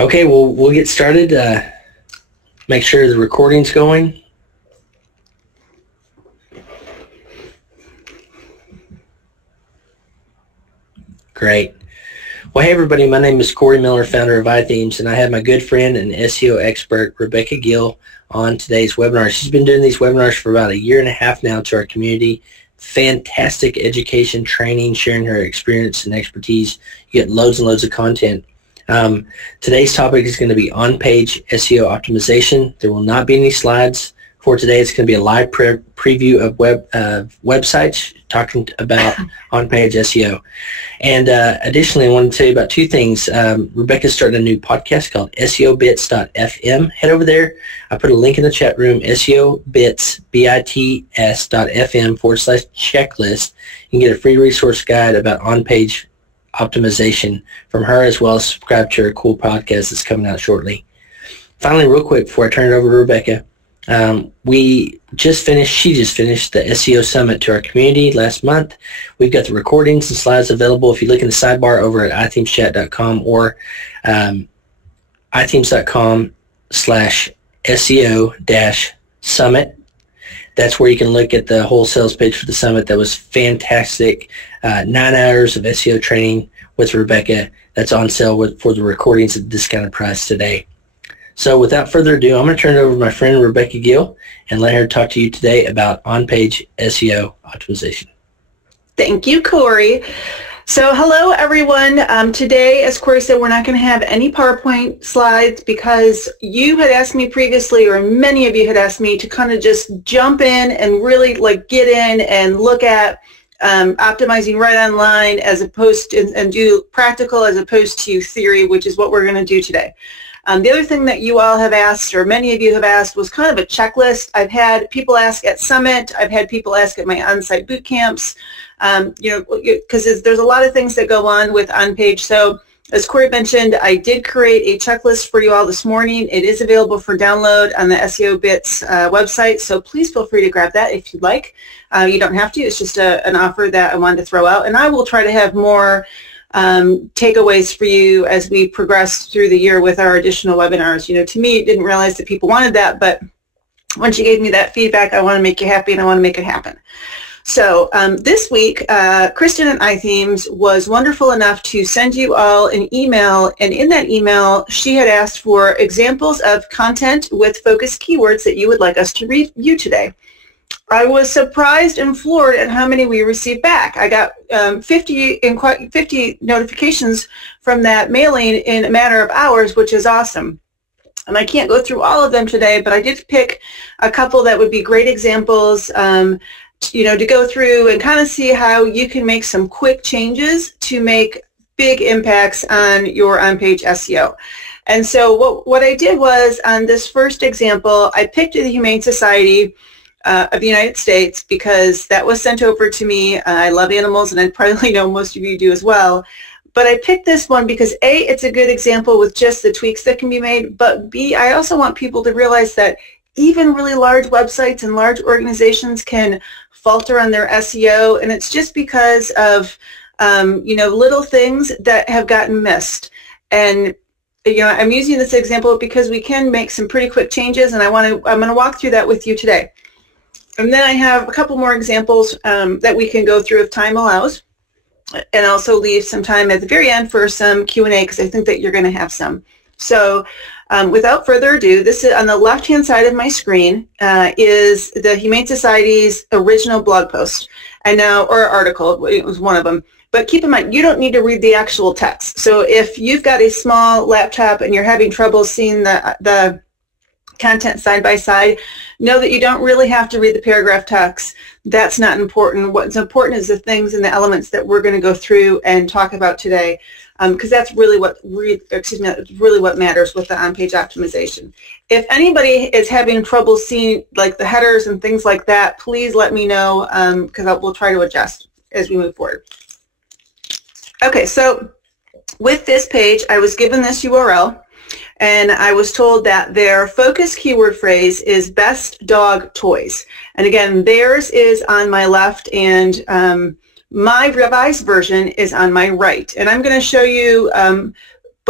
Okay, well, we'll get started. Make sure the recording's going. Great. Well, hey everybody, my name is Corey Miller, founder of iThemes, and I have my good friend and SEO expert, Rebecca Gill, on today's webinar. She's been doing these webinars for about 1.5 years now to our community. Fantastic education, training, sharing her experience and expertise. You get loads and loads of content. Today's topic is going to be on-page SEO optimization. There will not be any slides for today. It's going to be a live preview of websites talking about on-page SEO. And additionally, I want to tell you about two things. Rebecca's starting a new podcast called SEObits.fm. Head over there. I put a link in the chat room, SEObits, bits.fm/checklist. You can get a free resource guide about on-page optimization from her, as well as subscribe to her cool podcast that's coming out shortly. Finally, real quick before I turn it over to Rebecca, she just finished the SEO Summit to our community last month. We've got the recordings and slides available if you look in the sidebar over at iThemesChat.com or iThemes.com/SEO-Summit. That's where you can look at the whole sales page for the summit. That was fantastic. 9 hours of SEO training with Rebecca. That's on sale for the recordings at a discounted price today. So without further ado, I'm going to turn it over to my friend Rebecca Gill and let her talk to you today about on-page SEO optimization. Thank you, Corey. So hello, everyone. Today, as Corey said, we're not going to have any PowerPoint slides because you had asked me previously, or many of you had asked me to kind of just jump in and really get in and look at optimizing right online as opposed to, and do practical as opposed to theory, which is what we're going to do today. The other thing that you all have asked, or many of you have asked, was kind of a checklist. I've had people ask at Summit. I've had people ask at my on-site boot camps, because there's a lot of things that go on with on-page. So as Corey mentioned, I did create a checklist for you all this morning. It is available for download on the SEO Bits website, so please feel free to grab that if you'd like. You don't have to. It's just an offer that I wanted to throw out, and I will try to have more takeaways for you as we progress through the year with our additional webinars. To me, didn't realize that people wanted that, but once you gave me that feedback, I want to make you happy and I want to make it happen. So this week, Kristen at iThemes was wonderful enough to send you all an email, and in that email, she had asked for examples of content with focused keywords that you would like us to review today. I was surprised and floored at how many we received back. I got 50 notifications from that mailing in a matter of hours, which is awesome. And I can't go through all of them today, but I did pick a couple that would be great examples, to go through and kind of see how you can make some quick changes to make big impacts on your on-page SEO. And so what I did was, on this first example, I picked the Humane Society of the United States because that was sent over to me. I love animals, and I probably know most of you do as well. But I picked this one because A, it's a good example with just the tweaks that can be made, but B, I also want people to realize that even really large websites and large organizations can falter on their SEO, and it's just because of little things that have gotten missed. And I'm using this example because we can make some pretty quick changes, and I'm going to walk through that with you today. And then I have a couple more examples that we can go through if time allows, and also leave some time at the very end for some Q&A because I think that you're going to have some. So without further ado, this is on the left-hand side of my screen is the Humane Society's original blog post, or article. It was one of them. But keep in mind, you don't need to read the actual text. So if you've got a small laptop and you're having trouble seeing the content side by side, know that you don't really have to read the paragraph text. That's not important. What's important is the things and the elements that we're going to go through and talk about today, because that's really what matters with the on-page optimization. If anybody is having trouble seeing the headers and things like that, please let me know, because we'll try to adjust as we move forward. Okay, so with this page, I was given this URL. And I was told that their focus keyword phrase is best dog toys. And again, theirs is on my left, and my revised version is on my right. And I'm going to show you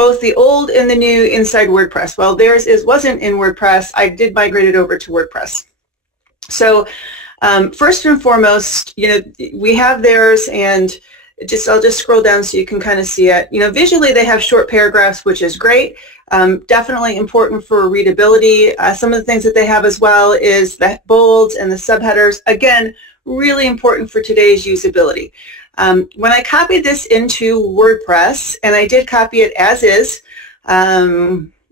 both the old and the new inside WordPress. Well, theirs wasn't in WordPress. I did migrate it over to WordPress. So first and foremost, we have theirs, and I'll just scroll down so you can kind of see it. Visually they have short paragraphs, which is great. Definitely important for readability. Some of the things that they have as well is the bolds and the subheaders. Again, really important for today's usability. When I copied this into WordPress, and I did copy it as is,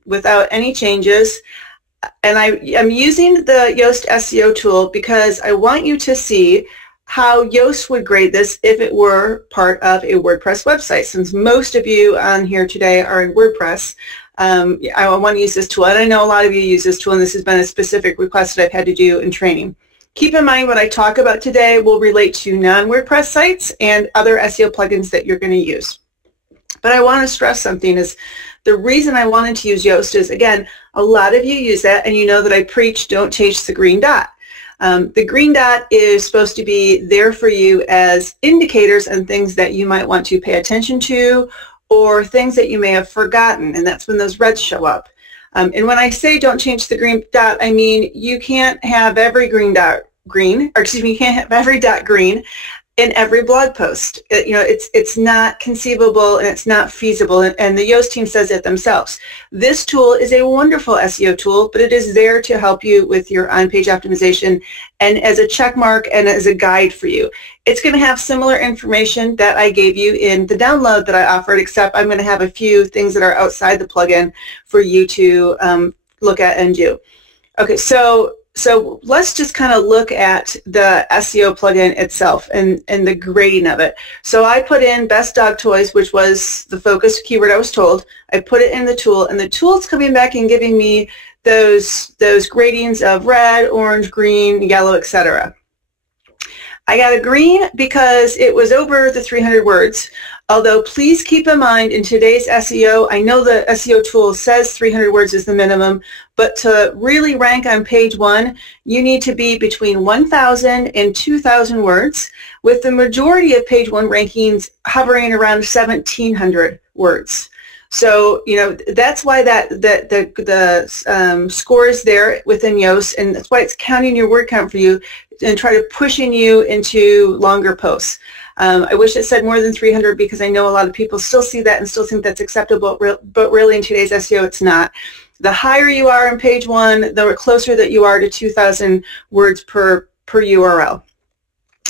without any changes, and I'm using the Yoast SEO tool because I want you to see how Yoast would grade this if it were part of a WordPress website. Since most of you on here today are in WordPress, I want to use this tool, and I know a lot of you use this tool, and this has been a specific request that I've had to do in training. Keep in mind what I talk about today will relate to non-WordPress sites and other SEO plugins that you're going to use. But I want to stress something is the reason I wanted to use Yoast is, again, a lot of you use that, and you know that I preach don't chase the green dot. The green dot is supposed to be there for you as indicators and things that you might want to pay attention to, or things that you may have forgotten, and that's when those reds show up. And when I say don't change the green dot, I mean you can't have every green dot green, or excuse me, you can't have every dot green in every blog post. It's not conceivable, and it's not feasible, and the Yoast team says it themselves. This tool is a wonderful SEO tool, but it is there to help you with your on-page optimization and as a check mark and as a guide for you. It's going to have similar information that I gave you in the download that I offered, except I'm going to have a few things that are outside the plugin for you to look at and do. Okay, so let's just kind of look at the SEO plugin itself and the grading of it. So I put in best dog toys, which was the focused keyword I was told. I put it in the tool, and the tool's coming back and giving me those gradings of red, orange, green, yellow, etc. I got a green because it was over the 300 words. Although please keep in mind in today's SEO, I know the SEO tool says 300 words is the minimum, but to really rank on page 1, you need to be between 1,000 and 2,000 words, with the majority of page 1 rankings hovering around 1,700 words. So, that's why the score is there within Yoast, and that's why it's counting your word count for you and try to pushing you into longer posts. I wish it said more than 300 because I know a lot of people still see that and still think that's acceptable, but really in today's SEO it's not. The higher you are on page 1, the closer that you are to 2,000 words per URL.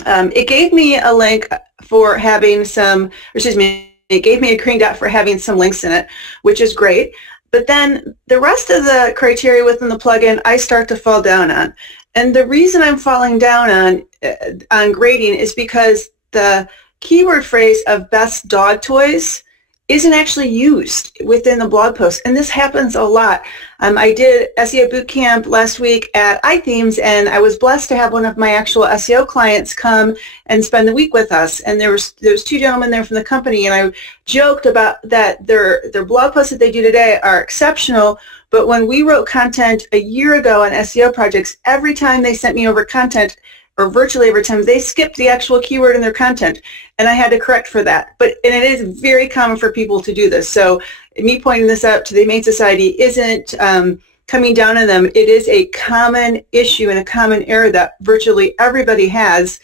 It gave me a link for having it gave me a green dot for having some links in it, which is great. But then the rest of the criteria within the plugin I start to fall down on. And the reason I'm falling down on grading is because the keyword phrase of best dog toys isn't actually used within the blog post, and this happens a lot. I did SEO bootcamp last week at iThemes, and I was blessed to have one of my actual SEO clients come and spend the week with us. And there was 2 gentlemen there from the company, and I joked about that their blog posts that they do today are exceptional. But when we wrote content a year ago on SEO projects, every time they sent me over content, or virtually every time, they skipped the actual keyword in their content, and I had to correct for that. And it is very common for people to do this. So me pointing this out to the Humane Society isn't coming down on them. It is a common issue and a common error that virtually everybody has,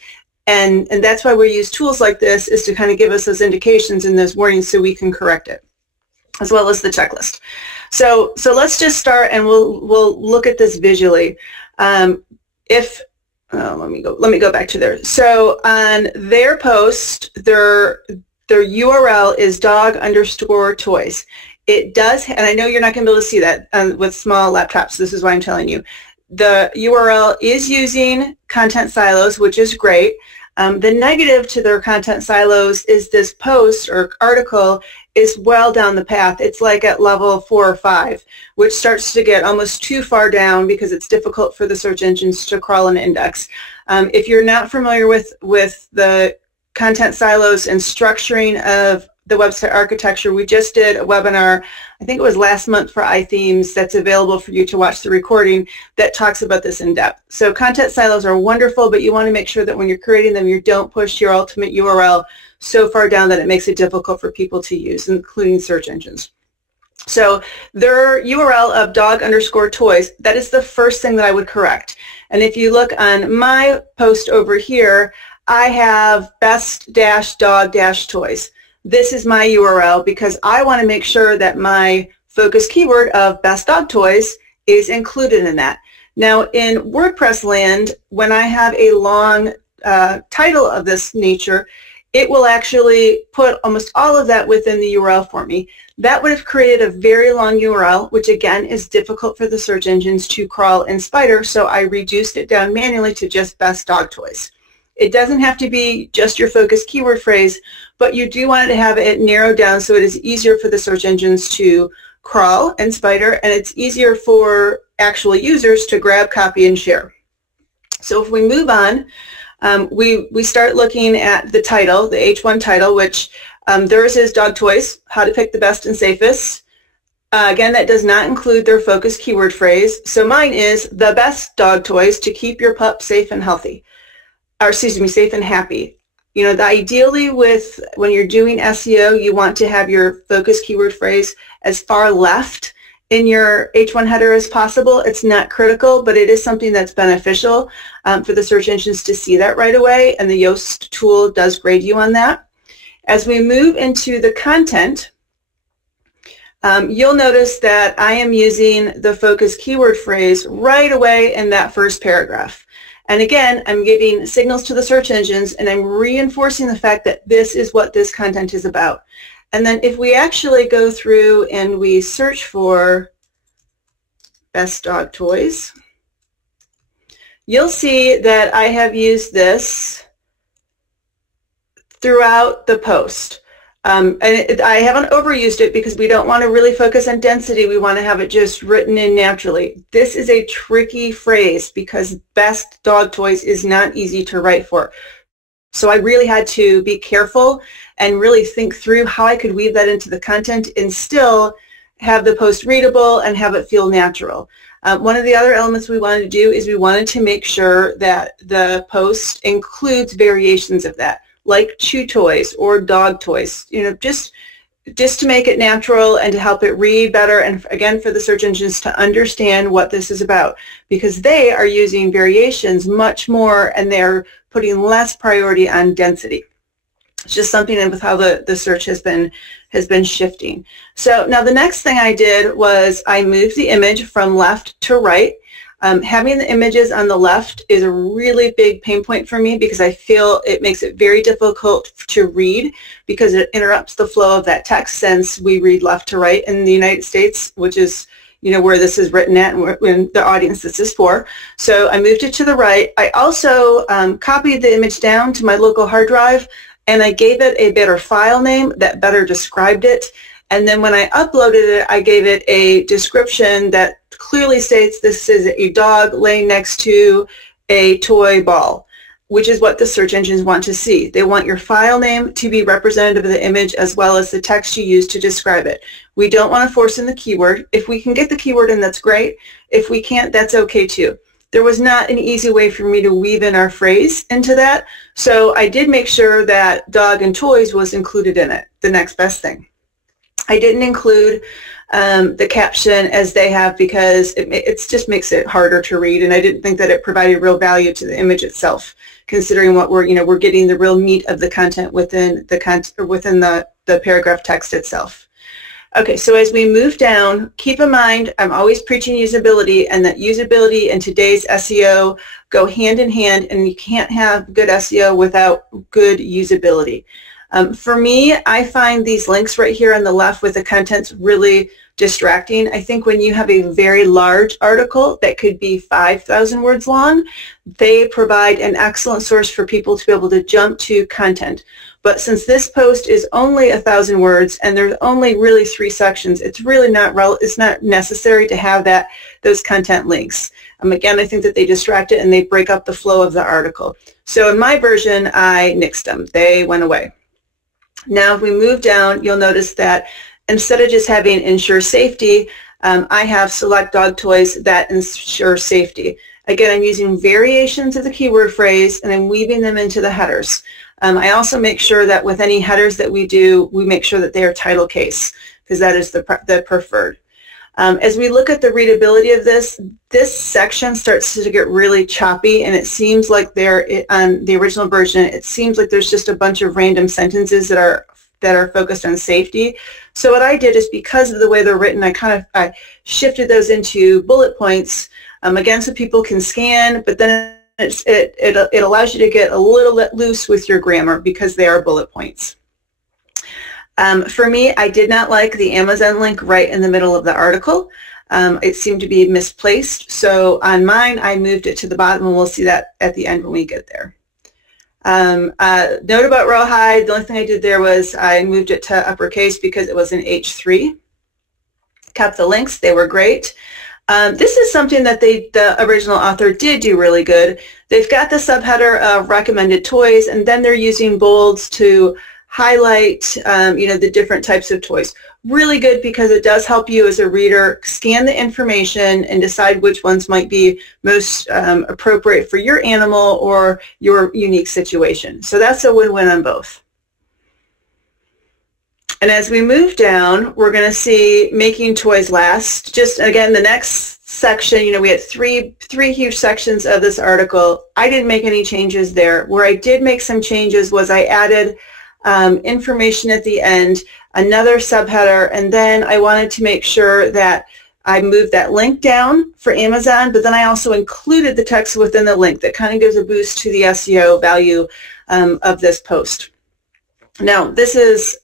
and that's why we use tools like this, is to kind of give us those indications and those warnings so we can correct it, as well as the checklist. So let's just start, and we'll look at this visually. Let me go back to there. So on their post, their URL is dog_toys. It does, and I know you're not going to be able to see that with small laptops. This is why I'm telling you. The URL is using content silos, which is great. The negative to their content silos is this post or article is well down the path. It's like at level 4 or 5, which starts to get almost too far down because it's difficult for the search engines to crawl and index. If you're not familiar with the content silos and structuring of the website architecture, we just did a webinar, I think it was last month for iThemes, that's available for you to watch the recording, that talks about this in depth. So content silos are wonderful, but you want to make sure that when you're creating them, you don't push your ultimate URL so far down that it makes it difficult for people to use, including search engines. So their URL of dog_toys, that is the first thing that I would correct. And if you look on my post over here, I have best-dog-toys. This is my URL because I want to make sure that my focus keyword of best dog toys is included in that. Now in WordPress land, when I have a long title of this nature, it will actually put almost all of that within the URL for me. That would have created a very long URL, which again is difficult for the search engines to crawl in Spider, so I reduced it down manually to just best dog toys. It doesn't have to be just your focus keyword phrase, but you do want to have it narrowed down so it is easier for the search engines to crawl in Spider, and it's easier for actual users to grab, copy, and share. So if we move on, we start looking at the title, the H1 title, which theirs is dog toys, how to pick the best and safest. Again, that does not include their focus keyword phrase. So mine is the best dog toys to keep your pup safe and healthy. Or excuse me, safe and happy. You know, ideally when you're doing SEO, you want to have your focus keyword phrase as far left in your H1 header as possible. It's not critical, but it is something that's beneficial for the search engines to see that right away, and the Yoast tool does grade you on that. As we move into the content, you'll notice that I am using the focus keyword phrase right away in that first paragraph. And again, I'm giving signals to the search engines, and I'm reinforcing the fact that this is what this content is about. And then if we actually go through and we search for best dog toys, you'll see that I have used this throughout the post. And I haven't overused it because we don't want to really focus on density. We want to have it just written in naturally. This is a tricky phrase because best dog toys is not easy to write for. So I really had to be careful and really think through how I could weave that into the content and still have the post readable and have it feel natural. One of the other elements we wanted to do is we wanted to make sure that the post includes variations of that, like chew toys or dog toys, you know, just to make it natural and to help it read better, and again for the search engines to understand what this is about, because they are using variations much more and they're putting less priority on density. It's just something with how the search has been shifting. So now the next thing I did was I moved the image from left to right. Having the images on the left is a really big pain point for me because I feel it makes it very difficult to read because it interrupts the flow of that text since we read left to right in the United States, which is, you know, where this is written at and when the audience this is for. So I moved it to the right. I also copied the image down to my local hard drive, and I gave it a better file name that better described it. And then when I uploaded it, I gave it a description that clearly states this is a dog laying next to a toy ball, which is what the search engines want to see. They want your file name to be representative of the image as well as the text you use to describe it. We don't want to force in the keyword. If we can get the keyword in, that's great. If we can't, that's okay too. There was not an easy way for me to weave in our phrase into that, so I did make sure that dog and toys was included in it, the next best thing. I didn't include the caption as they have because it just makes it harder to read, and I didn't think that it provided real value to the image itself, considering what we're getting the real meat of the content within the paragraph text itself. Okay, so as we move down, keep in mind I'm always preaching usability, and that usability and today's SEO go hand in hand, and you can't have good SEO without good usability. For me, I find these links right here on the left with the contents really distracting. I think when you have a very large article that could be 5,000 words long, they provide an excellent source for people to be able to jump to content. But since this post is only 1,000 words and there's only really 3 sections, it's really it's not necessary to have those content links. Again, I think that they distract it and they break up the flow of the article. So in my version, I nixed them. They went away. Now if we move down, you'll notice that instead of just having ensure safety, I have select dog toys that ensure safety. Again, I'm using variations of the keyword phrase and I'm weaving them into the headers. I also make sure that with any headers that we do, we make sure that they are title case, because that is the preferred. As we look at the readability of this section starts to get really choppy, and it seems like on the original version, it seems like there's just a bunch of random sentences that are focused on safety. So what I did is, because of the way they're written, I shifted those into bullet points, again, so people can scan, but then it allows you to get a little bit loose with your grammar because they are bullet points. For me, I did not like the Amazon link right in the middle of the article. It seemed to be misplaced. So on mine, I moved it to the bottom, and we'll see that at the end when we get there. Note about rawhide, the only thing I did there was I moved it to uppercase because it was an H3. Kept the links, they were great. This is something that the original author did do really good. They've got the subheader of recommended toys, and then they're using bolds to highlight the different types of toys. Really good, because it does help you as a reader scan the information and decide which ones might be most appropriate for your animal or your unique situation. So that's a win-win on both. And as we move down, we're going to see making toys last. Just again, the next section, we had three huge sections of this article. I didn't make any changes there. Where I did make some changes was I added information at the end, another subheader, and then I wanted to make sure that I moved that link down for Amazon, but then I also included the text within the link. That kind of gives a boost to the SEO value of this post. Now, this is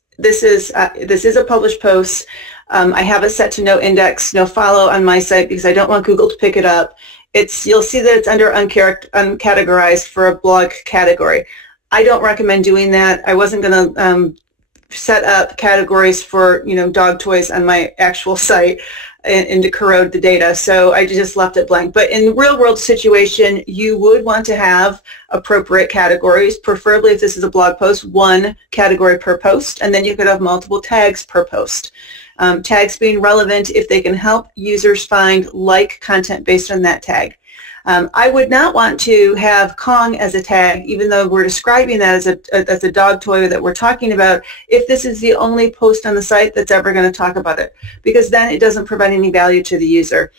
a published post. I have it set to no index, no follow on my site because I don't want Google to pick it up. You'll see that it's under uncategorized for a blog category. I don't recommend doing that. I wasn't going to set up categories for dog toys on my actual site and to corrode the data, so I just left it blank. But in the real world situation, you would want to have appropriate categories, preferably if this is a blog post, one category per post, and then you could have multiple tags per post. Tags being relevant if they can help users find like content based on that tag. I would not want to have Kong as a tag, even though we're describing that as a dog toy that we're talking about, if this is the only post on the site that's ever going to talk about it, because then it doesn't provide any value to the user.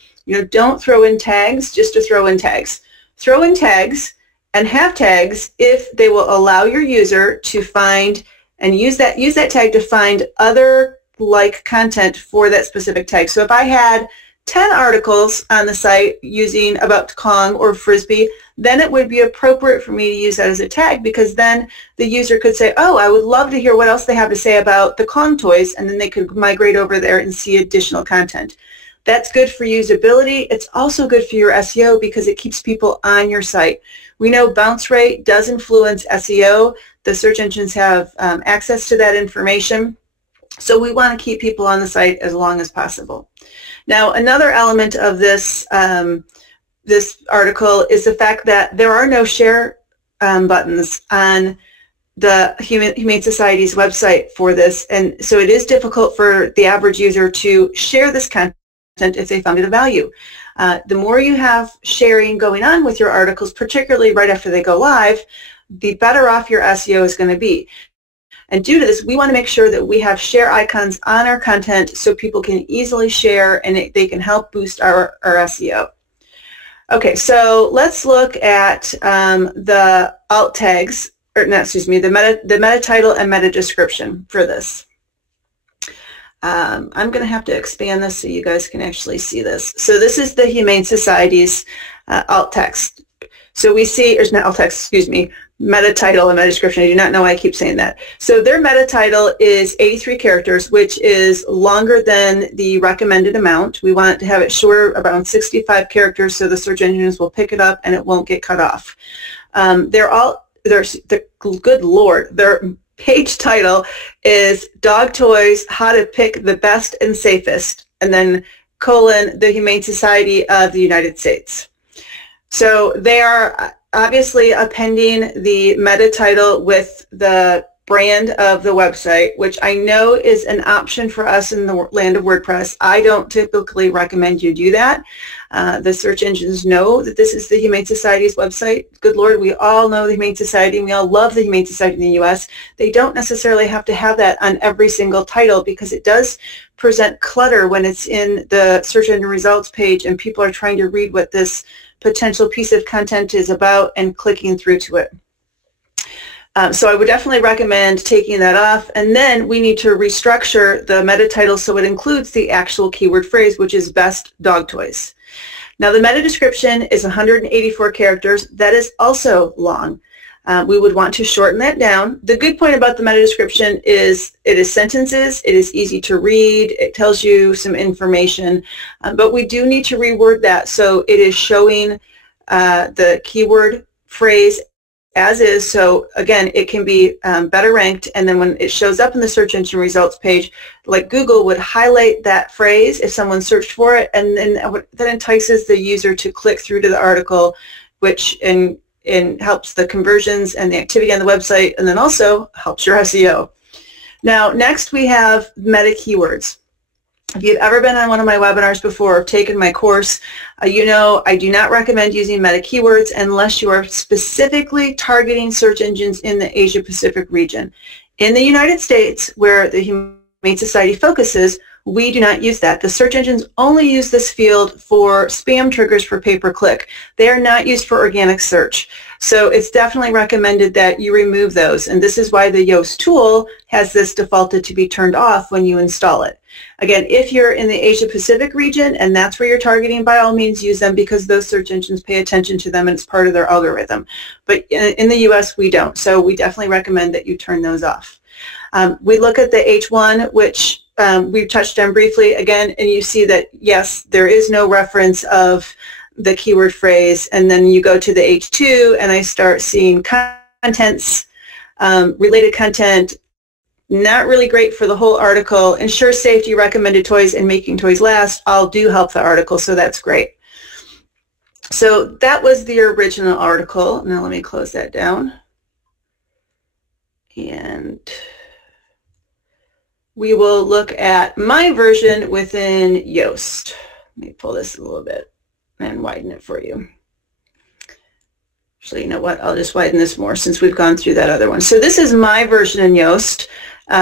Don't throw in tags just to throw in tags. Throw in tags and have tags if they will allow your user to find and use that tag to find other like content for that specific tag. So if I had 10 articles on the site using about Kong or Frisbee, then it would be appropriate for me to use that as a tag, because then the user could say, oh, I would love to hear what else they have to say about the Kong toys, and then they could migrate over there and see additional content. That's good for usability. It's also good for your SEO because it keeps people on your site. We know bounce rate does influence SEO. The search engines have access to that information. So we want to keep people on the site as long as possible. Now, another element of this this article is the fact that there are no share buttons on the Humane Society's website for this, and so it is difficult for the average user to share this content if they found it of value. The more you have sharing going on with your articles, particularly right after they go live, the better off your SEO is going to be. And due to this, we want to make sure that we have share icons on our content so people can easily share and they can help boost our SEO. Okay, so let's look at the alt tags, or no, excuse me, the meta title and meta description for this. I'm going to have to expand this so you guys can actually see this. So this is the Humane Society's alt text. So we see, or not alt text, excuse me, meta title and meta description. I do not know why I keep saying that. So their meta title is 83 characters, which is longer than the recommended amount. We want to have it shorter, around 65 characters, so the search engines will pick it up and it won't get cut off. Good Lord, their page title is Dog Toys, How to Pick the Best and Safest, and then colon, the Humane Society of the United States. So they are obviously appending the meta title with the brand of the website, which I know is an option for us in the land of WordPress. I don't typically recommend you do that. The search engines know that this is the Humane Society's website. Good Lord, we all know the Humane Society, and we all love the Humane Society in the U.S. They don't necessarily have to have that on every single title, because it does present clutter when it's in the search engine results page and people are trying to read what this potential piece of content is about and clicking through to it. So I would definitely recommend taking that off, and then we need to restructure the meta title so it includes the actual keyword phrase, which is best dog toys. Now the meta description is 184 characters. That is also long. We would want to shorten that down. The good point about the meta description is it is sentences, it is easy to read, it tells you some information, but we do need to reword that so it is showing the keyword phrase as is. So again, it can be better ranked, and then when it shows up in the search engine results page, like Google would highlight that phrase if someone searched for it, and then that entices the user to click through to the article, which helps the conversions and the activity on the website, and then also helps your SEO. Now next we have meta keywords. If you've ever been on one of my webinars before or taken my course, you know I do not recommend using meta keywords unless you are specifically targeting search engines in the Asia Pacific region. In the United States, where the Humane Society focuses, we do not use that. The search engines only use this field for spam triggers for pay-per-click. They are not used for organic search. So it's definitely recommended that you remove those, and this is why the Yoast tool has this defaulted to be turned off when you install it. Again, if you're in the Asia Pacific region and that's where you're targeting, by all means use them, because those search engines pay attention to them and it's part of their algorithm. But in the US we don't, so we definitely recommend that you turn those off. We look at the H1, which we've touched on briefly again, and you see that yes, there is no reference of the keyword phrase, and then you go to the H2 and I start seeing contents, related content, not really great for the whole article. Ensure safety, recommended toys, and making toys last all do help the article, so that's great. So that was the original article. Now let me close that down. And we will look at my version within Yoast. Let me pull this a little bit and widen it for you. Actually, you know what? I'll just widen this more since we've gone through that other one. So this is my version in Yoast,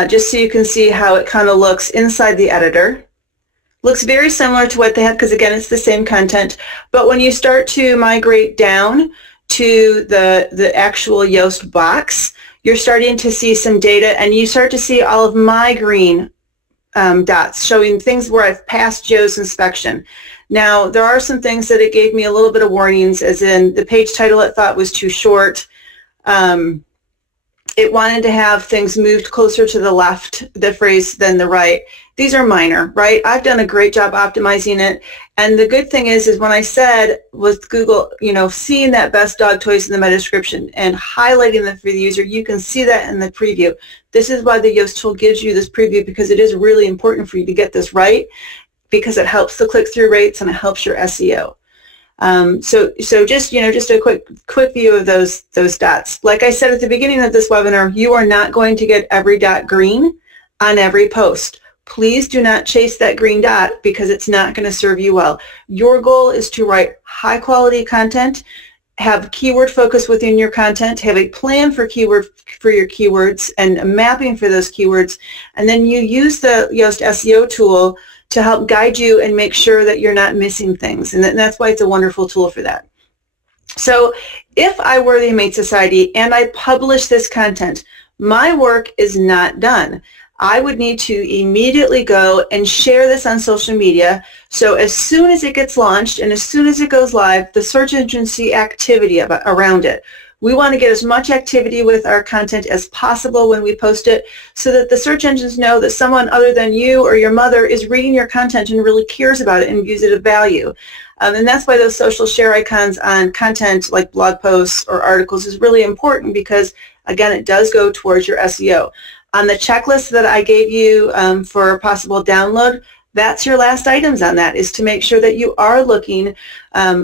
just so you can see how it kind of looks inside the editor. Looks very similar to what they have, because again, it's the same content. But when you start to migrate down to the actual Yoast box, you're starting to see some data, and you start to see all of my green dots showing things where I've passed Joe's inspection. Now, there are some things that it gave me a little bit of warnings, as in the page title it thought was too short. It wanted to have things moved closer to the left, the phrase, than the right. These are minor, right? I've done a great job optimizing it. And the good thing is when I said with Google, you know, seeing that best dog toys in the meta description and highlighting them for the user, you can see that in the preview. This is why the Yoast tool gives you this preview, because it is really important for you to get this right, because it helps the click-through rates and it helps your SEO. So just, you know, just a quick view of those dots. Like I said at the beginning of this webinar, you are not going to get every dot green on every post. Please do not chase that green dot, because it's not going to serve you well. Your goal is to write high quality content, have keyword focus within your content, have a plan for your keywords and a mapping for those keywords, and then you use the Yoast SEO tool to help guide you and make sure that you're not missing things. And that's why it's a wonderful tool for that. So if I were the Humane Society and I publish this content, my work is not done. I would need to immediately go and share this on social media. So as soon as it gets launched and as soon as it goes live, the search engine see activity around it. We want to get as much activity with our content as possible when we post it, so that the search engines know that someone other than you or your mother is reading your content and really cares about it and views it of value. And that's why those social share icons on content like blog posts or articles is really important, because again, it does go towards your SEO. On the checklist that I gave you for possible download, that's your last items on that, is to make sure that you are looking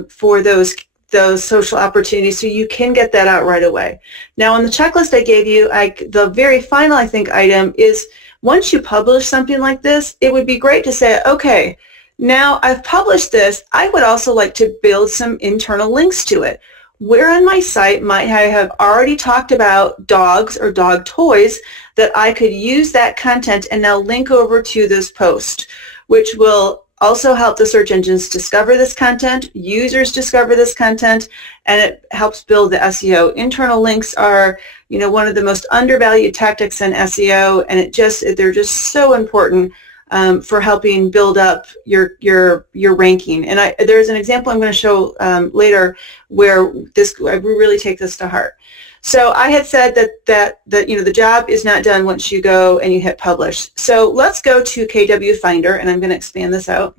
for those those social opportunities so you can get that out right away. Now on the checklist I gave you, the very final, I think, item is once you publish something like this, it would be great to say, okay, now I've published this, I would also like to build some internal links to it. Where on my site might I have already talked about dogs or dog toys that I could use that content and now link over to this post, which will also help the search engines discover this content, users discover this content, and it helps build the SEO. Internal links are, you know, one of the most undervalued tactics in SEO, and they're just so important for helping build up your ranking. And there's an example I'm going to show later where I really take this to heart. So I had said that you know, the job is not done once you go and you hit publish. So let's go to KW Finder, and I'm going to expand this out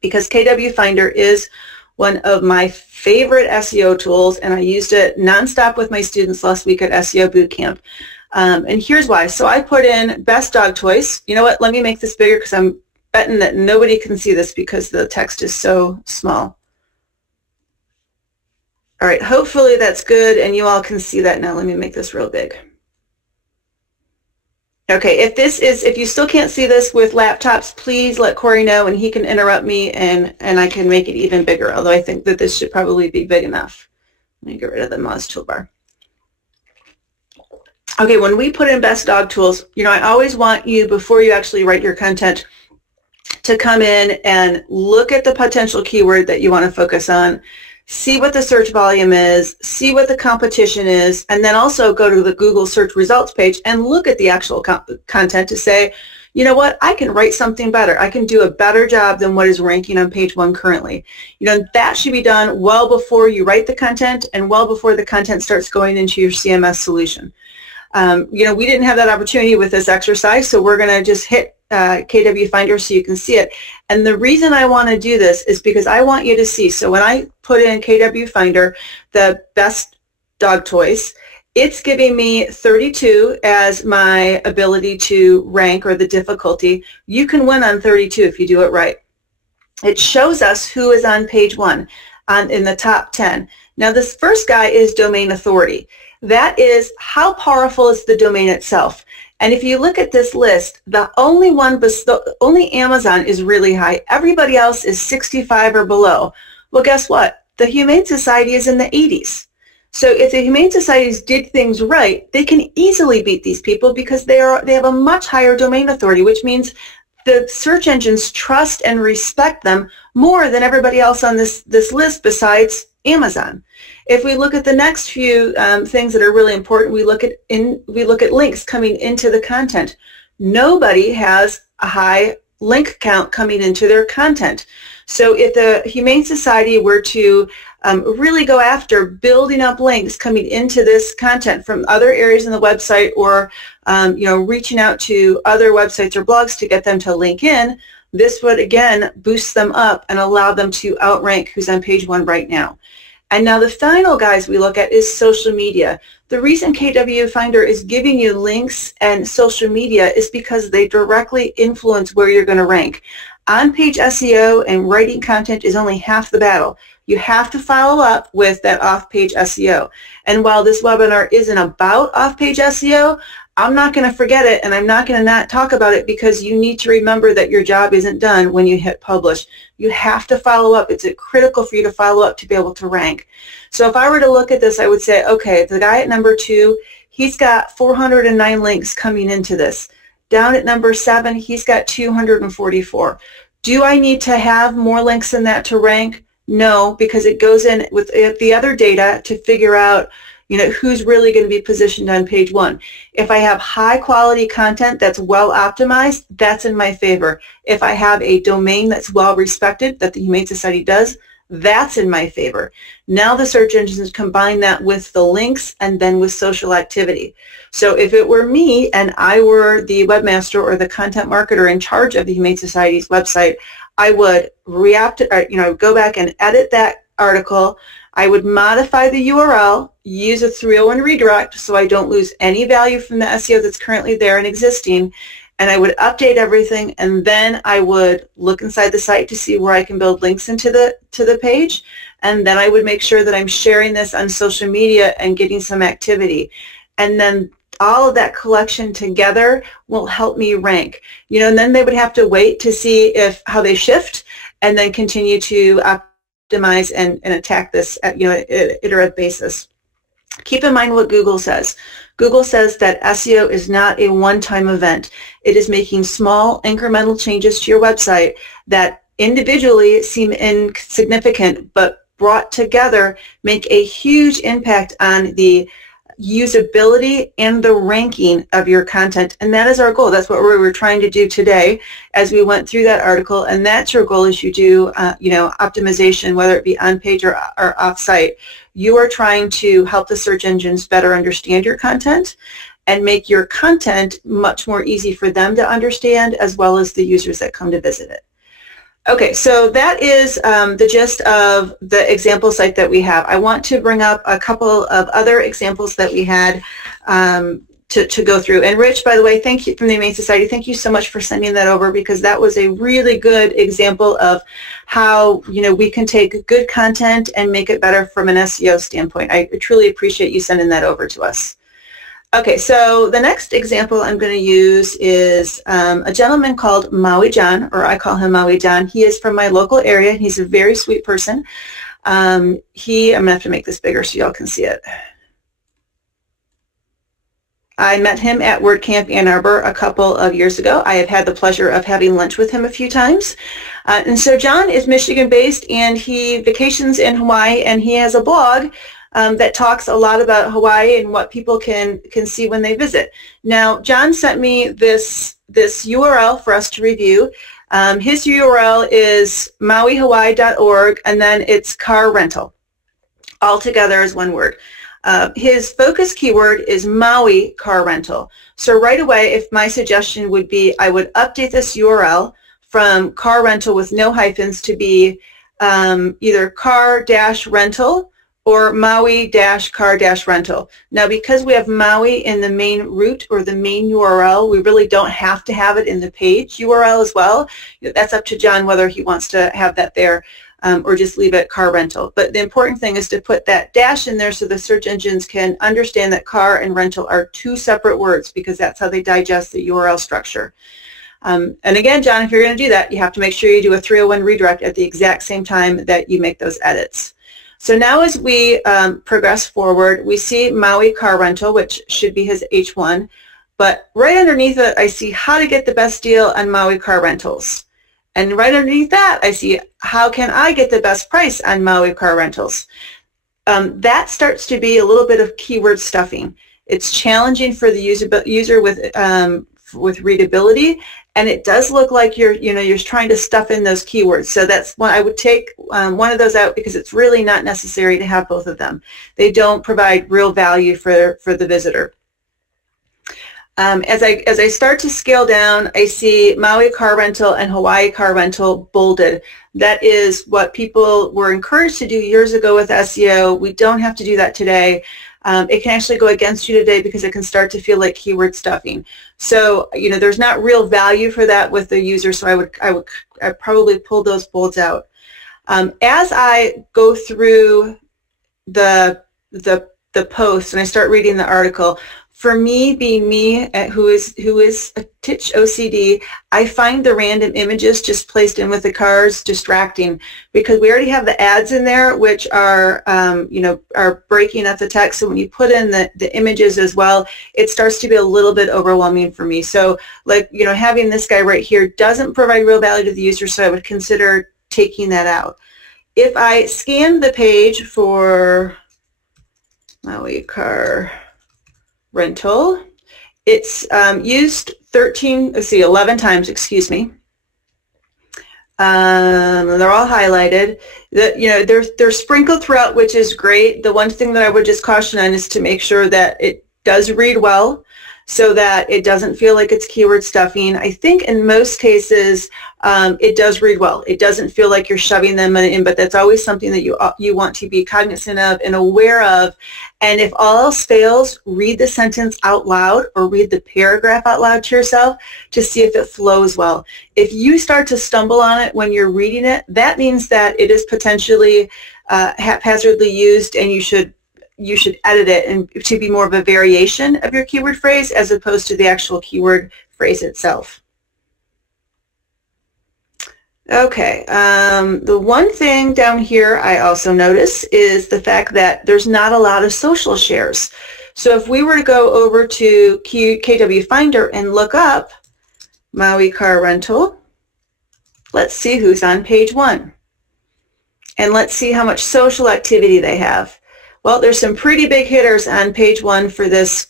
because KW Finder is one of my favorite SEO tools, and I used it nonstop with my students last week at SEO Bootcamp. And here's why. So I put in best dog toys. You know what? Let me make this bigger because I'm betting that nobody can see this because the text is so small. All right, hopefully that's good and you all can see that now. Let me make this real big. Okay, if you still can't see this with laptops, please let Corey know and he can interrupt me and I can make it even bigger, although I think that this should probably be big enough. Let me get rid of the mouse toolbar. Okay, when we put in best dog tools, you know, I always want you, before you actually write your content, to come in and look at the potential keyword that you want to focus on, see what the search volume is, see what the competition is, and then also go to the Google search results page and look at the actual content to say, you know what, I can write something better. I can do a better job than what is ranking on page 1 currently. You know, that should be done well before you write the content and well before the content starts going into your CMS solution. You know, we didn't have that opportunity with this exercise, so we're going to just hit KW Finder so you can see it. And the reason I want to do this is because I want you to see. So when I put in KW Finder, the best dog toys, it's giving me 32 as my ability to rank or the difficulty. You can win on 32 if you do it right. It shows us who is on page 1 in the top 10. Now this first guy is domain authority. That is how powerful is the domain itself. And if you look at this list, the only Amazon is really high. Everybody else is 65 or below. Well, guess what? The Humane Society is in the 80s. So if the Humane Societies did things right, they can easily beat these people because they have a much higher domain authority, which means the search engines trust and respect them more than everybody else on this list besides Amazon. If we look at the next few things that are really important, we look at links coming into the content. Nobody has a high link count coming into their content. So if the Humane Society were to really go after building up links coming into this content from other areas in the website, or you know, reaching out to other websites or blogs to get them to link in, this would again boost them up and allow them to outrank who's on page 1 right now. And now the final guys we look at is social media. The reason KW Finder is giving you links and social media is because they directly influence where you're going to rank. On-page SEO and writing content is only half the battle. You have to follow up with that off-page SEO. And while this webinar isn't about off-page SEO, I'm not going to forget it, and I'm not going to not talk about it, because you need to remember that your job isn't done when you hit publish. You have to follow up. It's critical for you to follow up to be able to rank. So if I were to look at this, I would say, okay, the guy at number 2, he's got 409 links coming into this. Down at number 7, he's got 244. Do I need to have more links than that to rank? No, because it goes in with the other data to figure out, you know, who's really going to be positioned on page 1. If I have high quality content that's well optimized, that's in my favor. If I have a domain that's well respected, that the Humane Society does, that's in my favor. Now the search engines combine that with the links and then with social activity. So if it were me and I were the webmaster or the content marketer in charge of the Humane Society's website, I would go back and edit that article. I would modify the URL, use a 301 redirect so I don't lose any value from the SEO that's currently there and existing, and I would update everything, and then I would look inside the site to see where I can build links into the page, and then I would make sure that I'm sharing this on social media and getting some activity. And then all of that collection together will help me rank. And then they would have to wait to see how they shift, and then continue to optimize and attack this at an iterative basis. Keep in mind what Google says. Google says that SEO is not a one-time event. It is making small incremental changes to your website that individually seem insignificant, but brought together make a huge impact on the usability and the ranking of your content. And that is our goal. That's what we were trying to do today as we went through that article. And that's your goal as you do optimization, whether it be on page or off site. You are trying to help the search engines better understand your content and make your content much more easy for them to understand, as well as the users that come to visit it. Okay, so that is the gist of the example site that we have. I want to bring up a couple of other examples that we had to go through. And Rich, by the way, thank you, from the Humane Society, thank you so much for sending that over, because that was a really good example of how we can take good content and make it better from an SEO standpoint. I truly appreciate you sending that over to us. Okay, so the next example I'm going to use is a gentleman called Maui John, or I call him Maui John. He is from my local area. He's a very sweet person. I'm going to have to make this bigger so y'all can see it. I met him at WordCamp Ann Arbor a couple of years ago. I have had the pleasure of having lunch with him a few times. And so John is Michigan-based, and he vacations in Hawaii, and he has a blog that talks a lot about Hawaii and what people can see when they visit. Now, John sent me this URL for us to review. His URL is mauihawaii.org, and then it's car rental, all together as one word. His focus keyword is Maui car rental. So right away, if my suggestion would be, I would update this URL from car rental with no hyphens to be either car-rental or Maui-car-rental. Now, because we have Maui in the main root or the main URL, we really don't have to have it in the page URL as well. That's up to John whether he wants to have that there or just leave it car rental. But the important thing is to put that dash in there so the search engines can understand that car and rental are two separate words, because that's how they digest the URL structure. And again, John, if you're going to do that, you have to make sure you do a 301 redirect at the exact same time that you make those edits. So now as we progress forward, we see Maui car rental, which should be his H1, but right underneath it, I see how to get the best deal on Maui car rentals. And right underneath that, I see how can I get the best price on Maui car rentals. That starts to be a little bit of keyword stuffing. It's challenging for the user with readability, and it does look like you're trying to stuff in those keywords. So that's one I would take one of those out, because it's really not necessary to have both of them. They don't provide real value for the visitor. As I start to scale down, I see Maui car rental and Hawaii car rental bolded. That is what people were encouraged to do years ago with SEO. We don't have to do that today. It can actually go against you today because it can start to feel like keyword stuffing. So, there's not real value for that with the user, so I'd probably pull those bolds out. As I go through the post and I start reading the article, for me, being me, who is a titch OCD, I find the random images just placed in with the cars distracting, because we already have the ads in there, which are are breaking up the text. So when you put in the images as well, it starts to be a little bit overwhelming for me. So having this guy right here doesn't provide real value to the user, so I would consider taking that out. If I scan the page for Maui car rental, it's used 11 times, excuse me. They're all highlighted. They're sprinkled throughout, which is great. The one thing that I would just caution on is to make sure that it does read well. so that it doesn't feel like it's keyword stuffing. I think in most cases it does read well. It doesn't feel like you're shoving them in, but that's always something that you want to be cognizant of and aware of. And if all else fails, read the sentence out loud or read the paragraph out loud to yourself to see if it flows well. If you start to stumble on it when you're reading it, that means that it is potentially haphazardly used, and you should edit it and to be more of a variation of your keyword phrase as opposed to the actual keyword phrase itself. Okay, the one thing down here I also notice is the fact that there's not a lot of social shares. So if we were to go over to KW Finder and look up Maui car rental, let's see who's on page 1. And let's see how much social activity they have. Well, there's some pretty big hitters on page 1 for this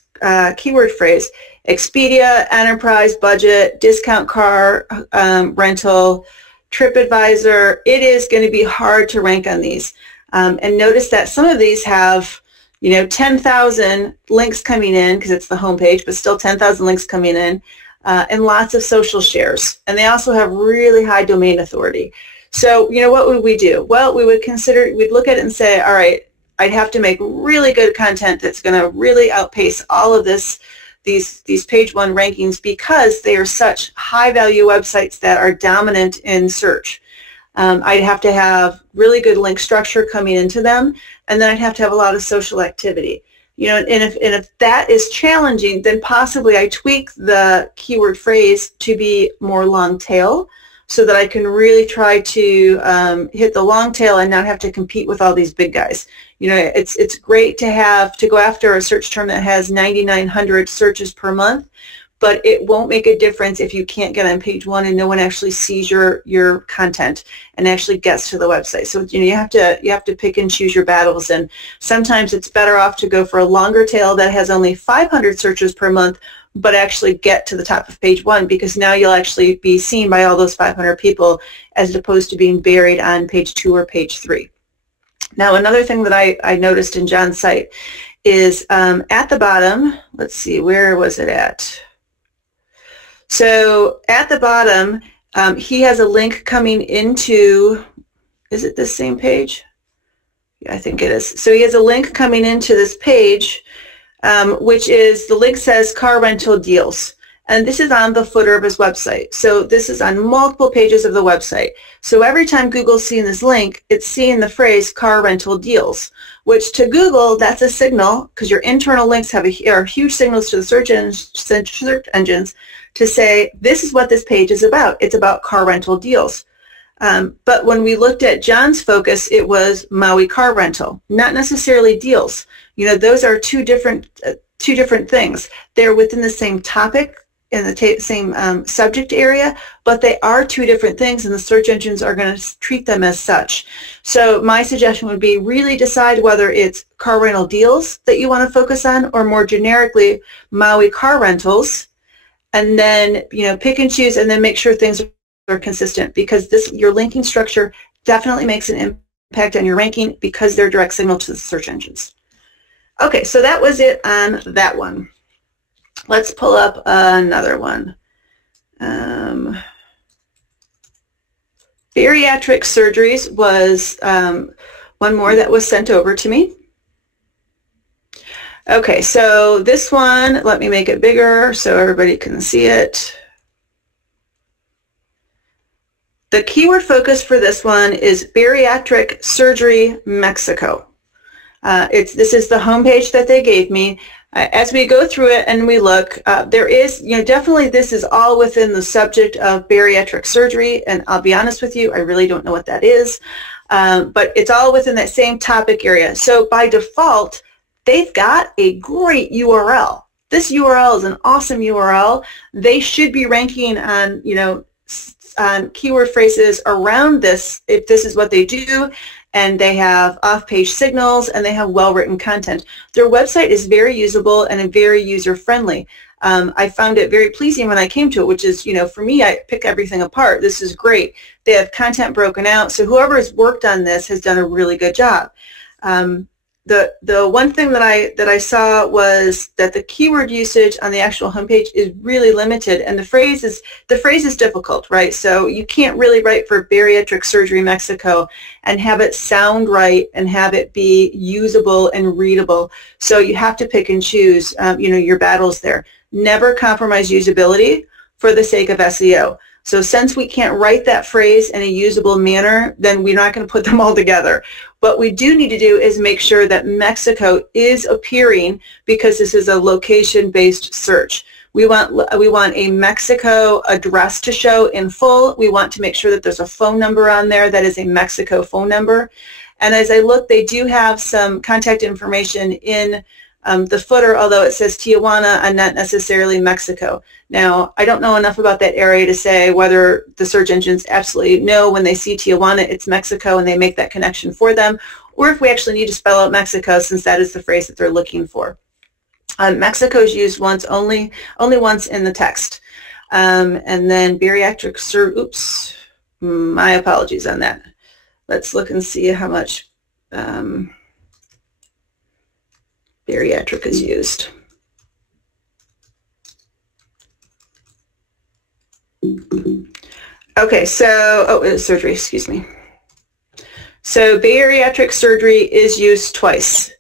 keyword phrase. Expedia, Enterprise, Budget, Discount Car Rental, TripAdvisor. It is going to be hard to rank on these. And notice that some of these have, 10,000 links coming in because it's the homepage, but still 10,000 links coming in, and lots of social shares. And they also have really high domain authority. So, what would we do? Well, we'd look at it and say, all right, I'd have to make really good content that's going to really outpace all of these page 1 rankings because they are such high value websites that are dominant in search. I'd have to have really good link structure coming into them, and then I'd have to have a lot of social activity. And if that is challenging, then possibly I tweak the keyword phrase to be more long tail, so that I can really try to hit the long tail and not have to compete with all these big guys. It's great to go after a search term that has 9,900 searches per month, but it won't make a difference if you can't get on page 1 and no one actually sees your content and actually gets to the website. So you have to pick and choose your battles, and sometimes it's better off to go for a longer tail that has only 500 searches per month, but actually get to the top of page 1, because now you'll actually be seen by all those 500 people as opposed to being buried on page 2 or page 3. Now, another thing that I noticed in John's site is at the bottom, let's see, where was it at? So at the bottom, he has a link coming into, is it this same page? Yeah, I think it is. So he has a link coming into this page, which is, the link says car rental deals. And this is on the footer of his website. So this is on multiple pages of the website. So every time Google's seeing this link, it's seeing the phrase car rental deals, which to Google, that's a signal, because your internal links are huge signals to the search engines to say, this is what this page is about. It's about car rental deals. But when we looked at John's focus, it was Maui car rental, not necessarily deals. Those are two different things. They're within the same topic, in the same subject area, but they are two different things, and the search engines are going to treat them as such. So my suggestion would be really decide whether it's car rental deals that you want to focus on, or more generically, Maui car rentals, and then pick and choose, and then make sure things are consistent, because your linking structure definitely makes an impact on your ranking because they're a direct signal to the search engines. Okay, so that was it on that one. Let's pull up another one. Bariatric surgeries was one more that was sent over to me. Okay, so this one, let me make it bigger so everybody can see it. The keyword focus for this one is Bariatric Surgery Mexico. This is the homepage that they gave me. As we go through it and we look, there is, definitely this is all within the subject of bariatric surgery, and I'll be honest with you, I really don't know what that is, but it's all within that same topic area. So by default, they've got a great URL. This URL is an awesome URL. They should be ranking on, on keyword phrases around this, if this is what they do, and they have off-page signals, and they have well-written content. Their website is very usable and very user-friendly. I found it very pleasing when I came to it, which is, for me, I pick everything apart. This is great. They have content broken out, so whoever has worked on this has done a really good job. the one thing that I saw was that the keyword usage on the actual homepage is really limited, and the phrase is difficult, right? So you can't really write for bariatric surgery Mexico and have it sound right and have it be usable and readable. So you have to pick and choose, your battles there. Never compromise usability for the sake of SEO. So since we can't write that phrase in a usable manner, then we're not going to put them all together. What we do need to do is make sure that Mexico is appearing, because this is a location-based search. We want a Mexico address to show in full. We want to make sure that there's a phone number on there that is a Mexico phone number. And as I look, they do have some contact information in the footer, although it says Tijuana and not necessarily Mexico. Now, I don't know enough about that area to say whether the search engines absolutely know when they see Tijuana it's Mexico and they make that connection for them, or if we actually need to spell out Mexico, since that is the phrase that they're looking for. Mexico is used only once in the text. And then bariatric oops, my apologies on that. Let's look and see how much bariatric is used. Okay, so, surgery, excuse me. So bariatric surgery is used twice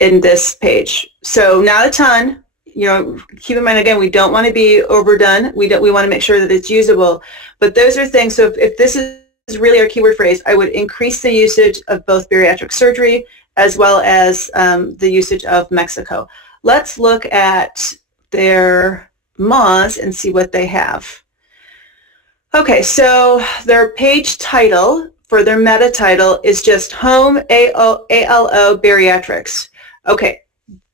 in this page. So not a ton. Keep in mind, again, we don't want to be overdone. We want to make sure that it's usable. But those are things, so if this is really our keyword phrase, I would increase the usage of both bariatric surgery as well as the usage of Mexico. Let's look at their MOZ and see what they have. Okay, so their page title for their meta title is just Home ALO Bariatrics. Okay,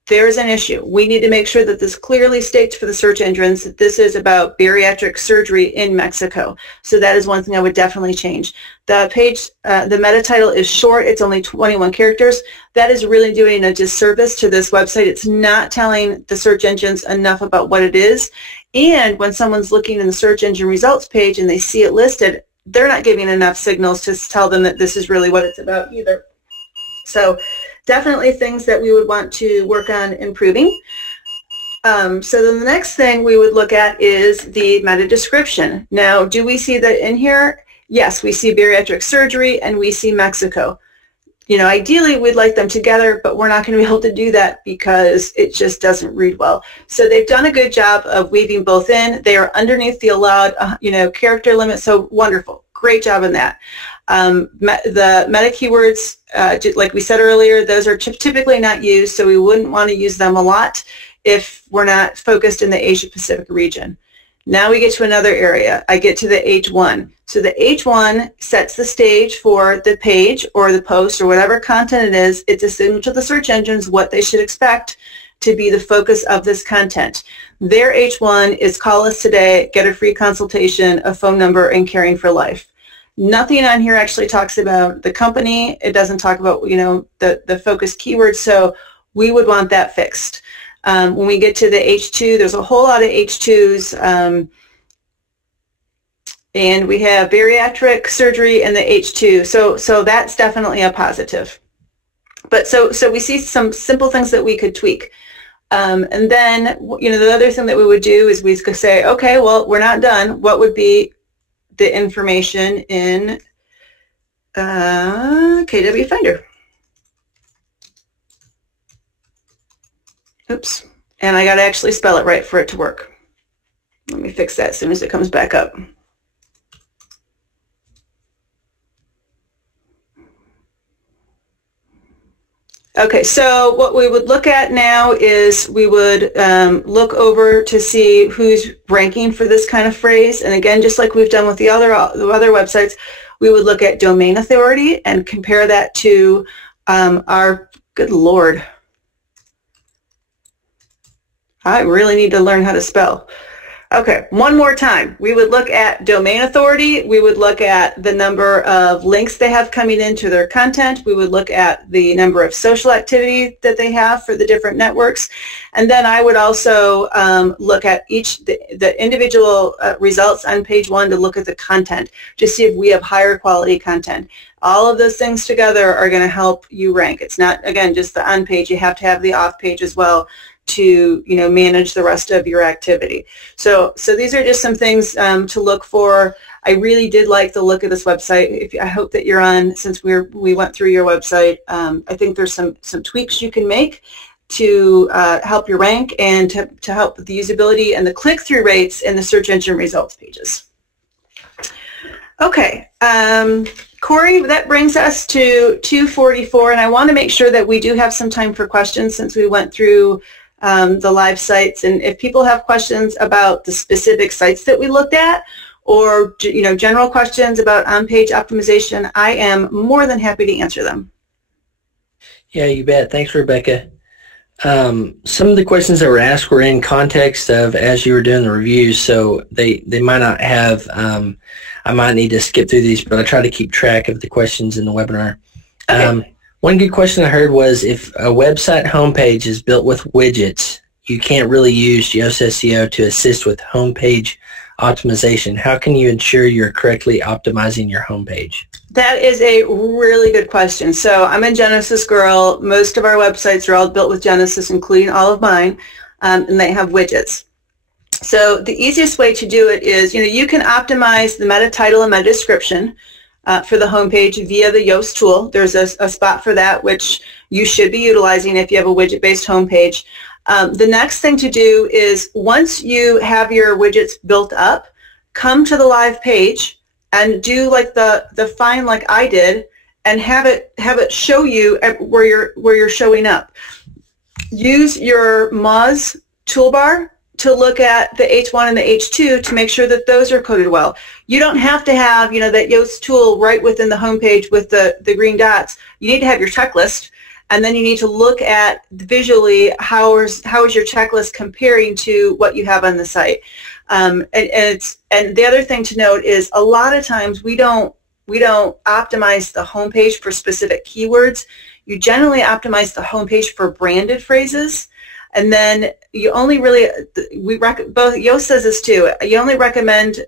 there's an issue. We need to make sure that this clearly states for the search engines that this is about bariatric surgery in Mexico. So that is one thing I would definitely change. The page, the meta title is short. It's only 21 characters. That is really doing a disservice to this website. It's not telling the search engines enough about what it is. And when someone's looking in the search engine results page and they see it listed, they're not giving enough signals to tell them that this is really what it's about either. So definitely things that we would want to work on improving. So then the next thing we would look at is the meta description. Now, do we see that in here? Yes, we see bariatric surgery and we see Mexico. Ideally we'd like them together, but we're not going to be able to do that because it just doesn't read well. So they've done a good job of weaving both in. They are underneath the allowed, character limit. So wonderful. Great job on that. The meta keywords, like we said earlier, those are typically not used, so we wouldn't want to use them a lot if we're not focused in the Asia Pacific region. Now we get to another area. I get to the H1. So the H1 sets the stage for the page or the post or whatever content it is. It's a signal to the search engines what they should expect to be the focus of this content. Their H1 is call us today, get a free consultation, a phone number, and caring for life. Nothing on here actually talks about the company. It doesn't talk about, the focus keywords, so we would want that fixed. When we get to the H2, there's a whole lot of H2s, and we have bariatric surgery in the H2, so that's definitely a positive. But so we see some simple things that we could tweak. And then, the other thing that we would do is we could say, okay, well, we're not done. What would be the information in KW Finder? Oops. And I got to actually spell it right for it to work. Let me fix that as soon as it comes back up. Okay, so what we would look at now is we would look over to see who's ranking for this kind of phrase. And again, just like we've done with the other websites, we would look at domain authority and compare that to our, good Lord, I really need to learn how to spell. Okay, one more time. We would look at domain authority. We would look at the number of links they have coming into their content. We would look at the number of social activity that they have for the different networks. And then I would also look at the individual results on page 1 to look at the content to see if we have higher quality content. All of those things together are going to help you rank. It's not, again, just the on page. You have to have the off page as well to manage the rest of your activity. So these are just some things to look for. I really did like the look of this website. I hope that you're on, since we went through your website. I think there's some tweaks you can make to help your rank and to help with the usability and the click-through rates in the search engine results pages. Okay, Corey, that brings us to 2:44, and I want to make sure that we do have some time for questions since we went through the live sites. And if people have questions about the specific sites that we looked at, or general questions about on-page optimization, I am more than happy to answer them. Yeah, you bet. Thanks, Rebecca. Some of the questions that were asked were in context of as you were doing the reviews, so they might not have, I might need to skip through these, but I try to keep track of the questions in the webinar. Okay. One good question I heard was, if a website homepage is built with widgets, you can't really use Yoast SEO to assist with homepage optimization. How can you ensure you're correctly optimizing your homepage? That is a really good question. So I'm a Genesis girl. Most of our websites are all built with Genesis, including all of mine, and they have widgets. So the easiest way to do it is, you can optimize the meta title and meta description for the homepage via the Yoast tool. There's a spot for that, which you should be utilizing if you have a widget-based homepage. The next thing to do is, once you have your widgets built up, come to the live page and do like the find like I did, and have it show you where you're showing up. Use your Moz toolbar to look at the H1 and the H2 to make sure that those are coded well. You don't have to have that Yoast tool right within the homepage with the green dots. You need to have your checklist, and then you need to look at visually how is your checklist comparing to what you have on the site. And the other thing to note is, a lot of times we don't optimize the homepage for specific keywords. You generally optimize the homepage for branded phrases. And then you only really, both Yoast says this too, you only recommend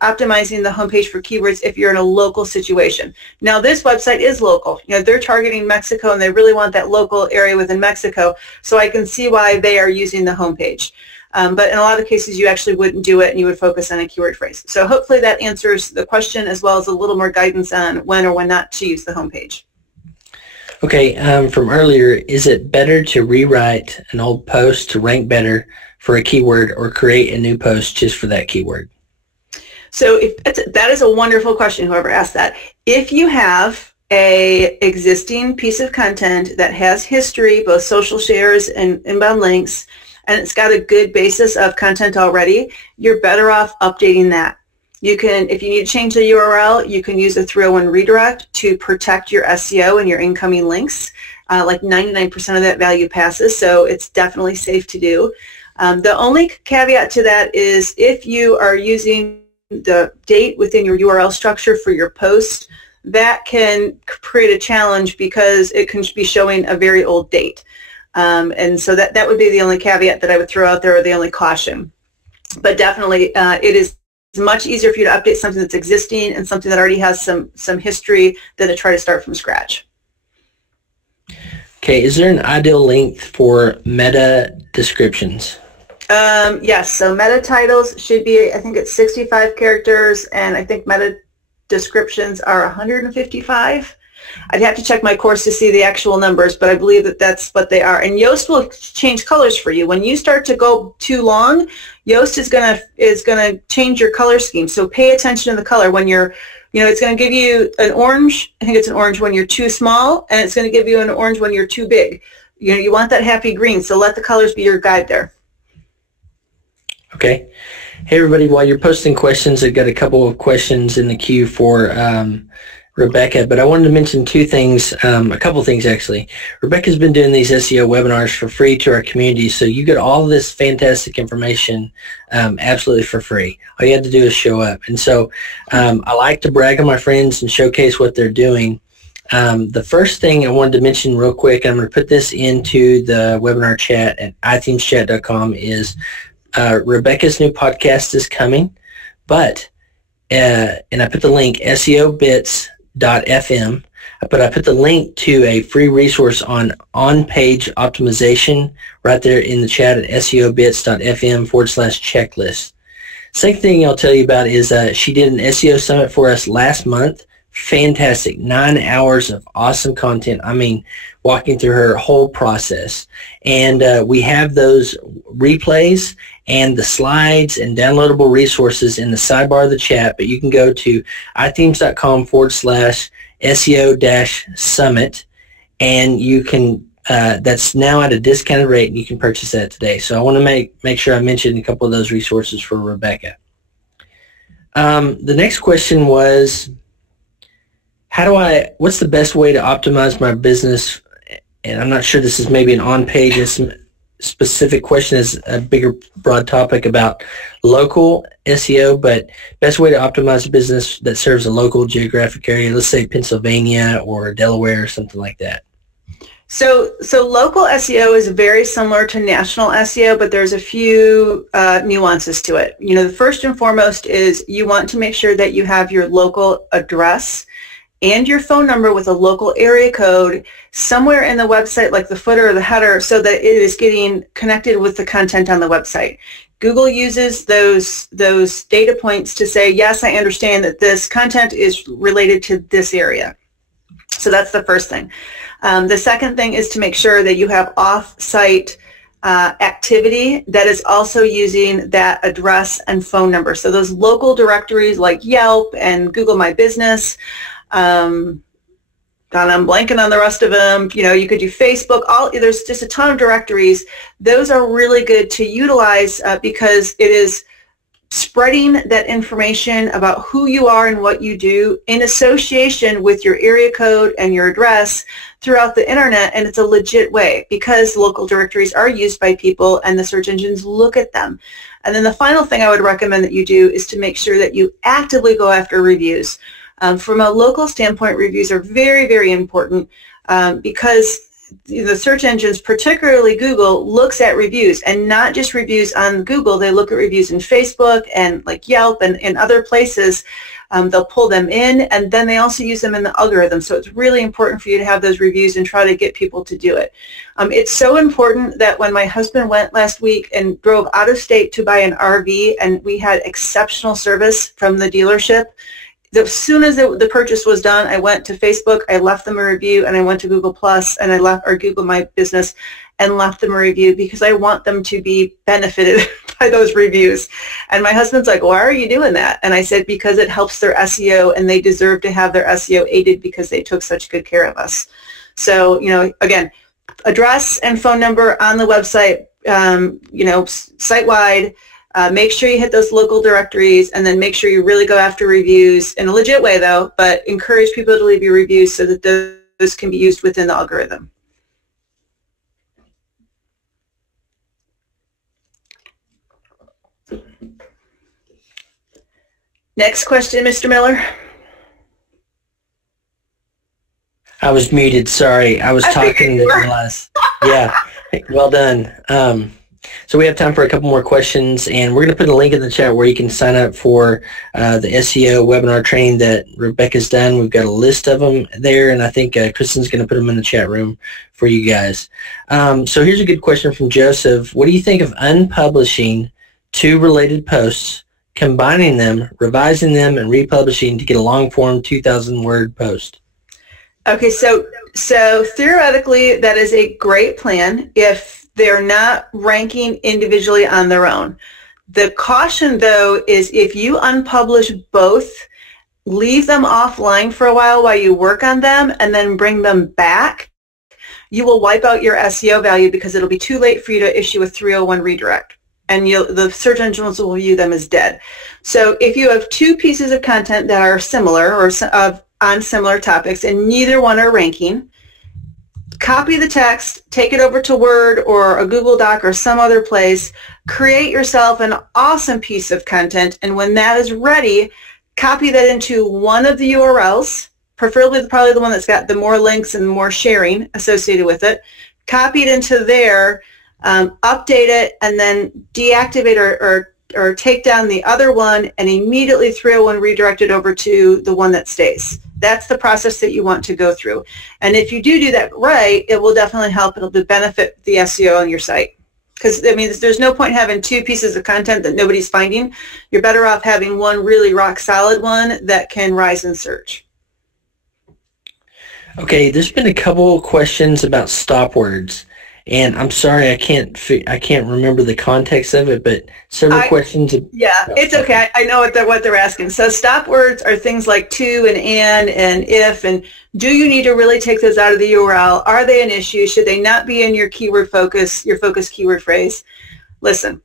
optimizing the homepage for keywords if you're in a local situation. Now, this website is local. They're targeting Mexico, and they really want that local area within Mexico, so I can see why they are using the homepage. But in a lot of cases, you actually wouldn't do it, and you would focus on a keyword phrase. So hopefully that answers the question, as well as a little more guidance on when or when not to use the homepage. Okay, from earlier, is it better to rewrite an old post to rank better for a keyword, or create a new post just for that keyword? So that is a wonderful question, whoever asked that. If you have a existing piece of content that has history, both social shares and inbound links, and it's got a good basis of content already, you're better off updating that. You can, if you need to change the URL, you can use a 301 redirect to protect your SEO and your incoming links. Like 99% of that value passes, so it's definitely safe to do. The only caveat to that is, if you are using the date within your URL structure for your post, that can create a challenge because it can be showing a very old date. And so that would be the only caveat that I would throw out there, or the only caution. But definitely it is much easier for you to update something that's existing and something that already has some history than to try to start from scratch. Okay, is there an ideal length for meta descriptions? Yes, so meta titles should be, I think it's 65 characters, and I think meta descriptions are 155. I'd have to check my course to see the actual numbers, but I believe that that's what they are. And Yoast will change colors for you. When you start to go too long, Yoast is gonna change your color scheme. So pay attention to the color. When you're, it's going to give you an orange. I think it's an orange when you're too small, and it's going to give you an orange when you're too big. You want that happy green, so let the colors be your guide there. Okay. Hey, everybody, while you're posting questions, I've got a couple of questions in the queue for Rebecca, but I wanted to mention two things, a couple things actually. Rebecca's been doing these SEO webinars for free to our community, so you get all this fantastic information absolutely for free. All you have to do is show up. And so I like to brag on my friends and showcase what they're doing. The first thing I wanted to mention real quick, and I'm going to put this into the webinar chat at iThemeschat.com, is Rebecca's new podcast is coming, but, and I put the link, SEObits.fm, but I put the link to a free resource on-page optimization right there in the chat at SEObits.fm/checklist. Second thing I'll tell you about is she did an SEO summit for us last month. Fantastic. 9 hours of awesome content. I mean, walking through her whole process. And we have those replays and the slides and downloadable resources in the sidebar of the chat, but you can go to iThemes.com/SEO-summit, and you can, that's now at a discounted rate, and you can purchase that today. So I want to make sure I mention a couple of those resources for Rebecca. The next question was, what's the best way to optimize my business? And I'm not sure this is maybe an on-page specific question, is a bigger broad topic about local SEO, but best way to optimize a business that serves a local geographic area, let's say Pennsylvania or Delaware or something like that. So local SEO is very similar to national SEO, but there's a few nuances to it. You know, the first and foremost is you want to make sure that you have your local address and your phone number with a local area code somewhere in the website, like the footer or the header, so that it is getting connected with the content on the website. Google uses those data points to say, yes, I understand that this content is related to this area. So that's the first thing. The second thing is to make sure that you have off-site activity that is also using that address and phone number. So those local directories like Yelp and Google My Business, I'm blanking on the rest of them. You know, you could do Facebook. There's just a ton of directories. Those are really good to utilize because it is spreading that information about who you are and what you do in association with your area code and your address throughout the internet, and it's a legit way because local directories are used by people and the search engines look at them. And then the final thing I would recommend that you do is to make sure that you actively go after reviews. From a local standpoint, reviews are very, very important because the search engines, particularly Google, looks at reviews, and not just reviews on Google. They look at reviews in Facebook and like Yelp and in other places. They'll pull them in, and then they also use them in the algorithm. So it's really important for you to have those reviews and try to get people to do it. It's so important that when my husband went last week and drove out of state to buy an RV, and we had exceptional service from the dealership, as soon as the purchase was done, I went to Facebook, I left them a review, and I went to Google Plus, and I left, or Google My Business, and left them a review because I want them to be benefited by those reviews. And my husband's like, why are you doing that? And I said, because it helps their SEO, and they deserve to have their SEO aided because they took such good care of us. So, you know, again, address and phone number on the website, you know, site-wide. Make sure you hit those local directories, and then make sure you really go after reviews in a legit way, though, but encourage people to leave you reviews so that those can be used within the algorithm. Next question, Mr. Miller. I was muted, sorry. I was talking to realize. Yeah, well done. So we have time for a couple more questions, and we're going to put a link in the chat where you can sign up for the SEO webinar training that Rebecca's done. We've got a list of them there, and I think Kristen's going to put them in the chat room for you guys. So here's a good question from Joseph. What do you think of unpublishing two related posts, combining them, revising them, and republishing to get a long-form 2,000-word post? Okay, so theoretically, that is a great plan if they're not ranking individually on their own. The caution, though, is if you unpublish both, leave them offline for a while you work on them, and then bring them back, you will wipe out your SEO value because it'll be too late for you to issue a 301 redirect, and the search engines will view them as dead. So if you have two pieces of content that are similar or of on similar topics, and neither one are ranking. Copy the text, take it over to Word or a Google Doc or some other place, create yourself an awesome piece of content, and when that is ready, copy that into one of the URLs, preferably probably the one that's got the more links and more sharing associated with it. Copy it into there, update it, and then deactivate or take down the other one and immediately throw and redirect it over to the one that stays. That's the process that you want to go through. And if you do that right, it will definitely help. It'll benefit the SEO on your site. Because, I mean, there's no point having two pieces of content that nobody's finding. You're better off having one really rock solid one that can rise in search. Okay, there's been a couple questions about stop words. And I'm sorry, I can't remember the context of it, but several questions. Yeah, it's okay. I know what they're asking. So stop words are things like to and if, and do you need to really take those out of the URL? Are they an issue? Should they not be in your keyword focus, your focus keyword phrase? Listen,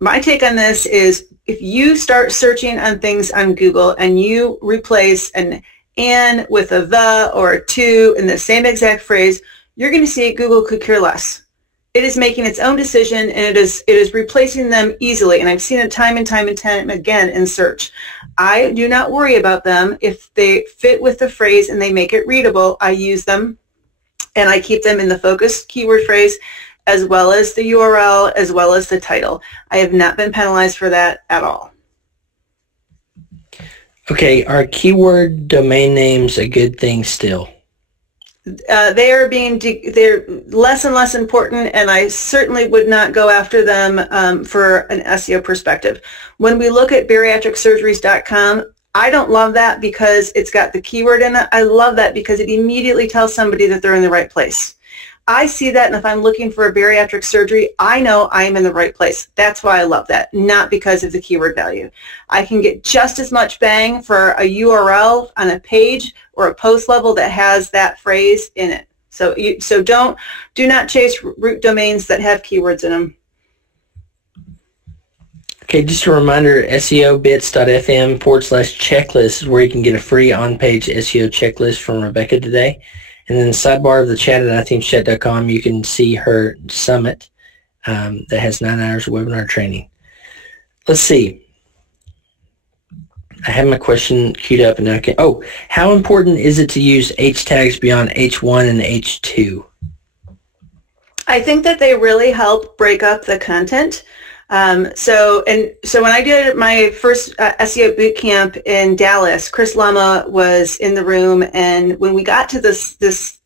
my take on this is if you start searching on things on Google and you replace an and with a the or a to in the same exact phrase, you're going to see Google could care less. It is making its own decision, and it is replacing them easily. And I've seen it time and time again in search. I do not worry about them. If they fit with the phrase and they make it readable, I use them, and I keep them in the focus keyword phrase as well as the URL as well as the title. I have not been penalized for that at all. Okay, are keyword domain names a good thing still? They're less and less important, and I certainly would not go after them for an SEO perspective. When we look at bariatricsurgeries.com, I don't love that because it's got the keyword in it. I love that because it immediately tells somebody that they're in the right place. I see that, and if I'm looking for a bariatric surgery, I know I'm in the right place. That's why I love that, not because of the keyword value. I can get just as much bang for a URL on a page or a post level that has that phrase in it. So do not chase root domains that have keywords in them. Okay, just a reminder, seobits.fm/checklist is where you can get a free on-page SEO checklist from Rebecca today. And then the sidebar of the chat at iThemeChat.com, you can see her summit that has 9 hours of webinar training. Let's see. I have my question queued up. And okay. Oh, how important is it to use H tags beyond H1 and H2? I think that they really help break up the content. So when I did my first SEO boot camp in Dallas, Chris Lama was in the room, and when we got to this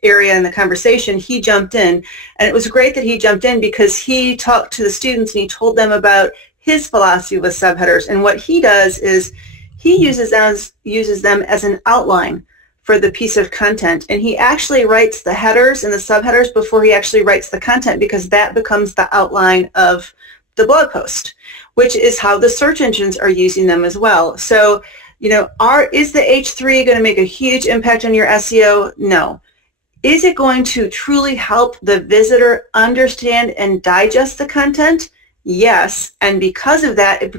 area in the conversation, he jumped in, and it was great that he jumped in because he talked to the students and he told them about his philosophy with subheaders. And what he does is he uses them as an outline for the piece of content, and he actually writes the headers and the subheaders before he actually writes the content, because that becomes the outline of the blog post, which is how the search engines are using them as well. So, is the H3 going to make a huge impact on your SEO? No. Is it going to truly help the visitor understand and digest the content? Yes. And because of that, it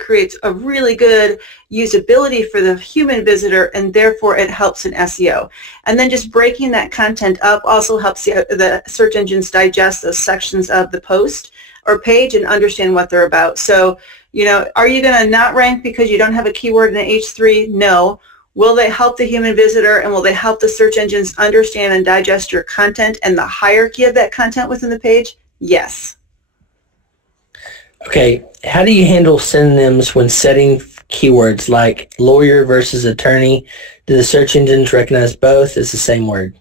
creates a really good usability for the human visitor, and therefore it helps in SEO. And then just breaking that content up also helps the search engines digest those sections of the post or page and understand what they're about. So, are you going to not rank because you don't have a keyword in the H3? No. Will they help the human visitor, and will they help the search engines understand and digest your content and the hierarchy of that content within the page? Yes. Okay, how do you handle synonyms when setting keywords like lawyer versus attorney? Do the search engines recognize both as the same word?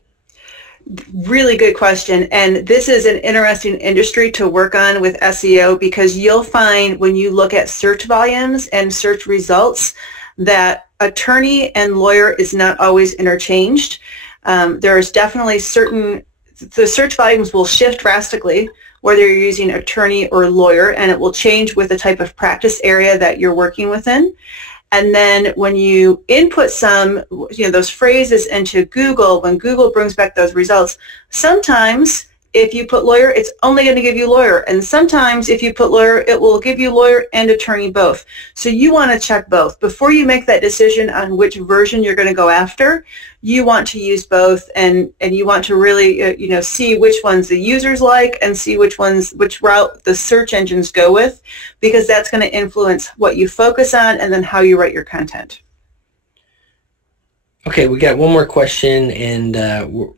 Really good question, and this is an interesting industry to work on with SEO, because you'll find when you look at search volumes and search results that attorney and lawyer is not always interchanged. There's definitely the search volumes will shift drastically whether you're using attorney or lawyer, and it will change with the type of practice area that you're working within. And then when you input those phrases into Google, when Google brings back those results, sometimes If you put lawyer, it's only going to give you lawyer. And sometimes if you put lawyer, it will give you lawyer and attorney both. So you want to check both. Before you make that decision on which version you're going to go after, you want to use both, and you want to really see which ones the users like and see which route the search engines go with, because that's going to influence what you focus on and then how you write your content. Okay, we got one more question, and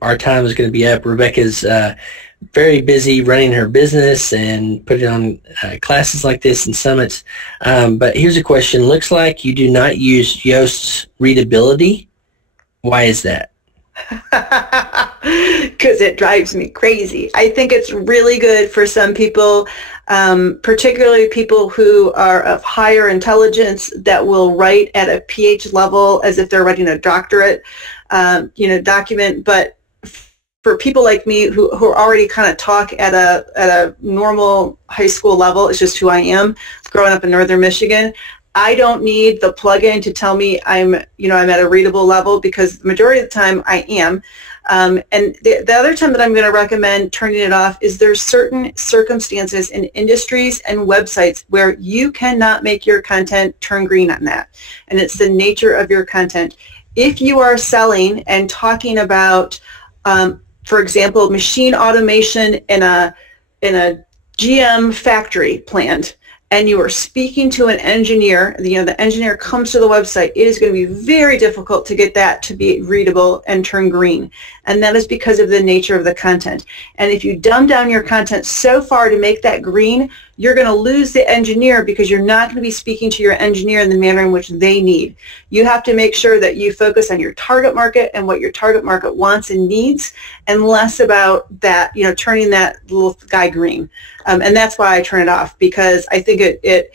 our time is going to be up. Rebecca's very busy running her business and putting on classes like this and summits. But here's a question. Looks like you do not use Yoast's readability. Why is that? Because it drives me crazy. I think it's really good for some people, particularly people who are of higher intelligence that will write at a PH level as if they're writing a doctorate, document. But for people like me who already kind of talk at a normal high school level, it's just who I am, growing up in northern Michigan, I don't need the plugin to tell me I'm at a readable level, because the majority of the time I am. And the other time that I'm going to recommend turning it off is there's certain circumstances in industries and websites where you cannot make your content turn green on that. And it's the nature of your content. If you are selling and talking about, for example, machine automation in a GM factory plant, and you are speaking to an engineer, the engineer comes to the website, it is going to be very difficult to get that to be readable and turn green. And that is because of the nature of the content. And if you dumb down your content so far to make that green, you're going to lose the engineer, because you're not going to be speaking to your engineer in the manner in which they need. You have to make sure that you focus on your target market and what your target market wants and needs, and less about that, turning that little guy green. And that's why I turn it off, because I think it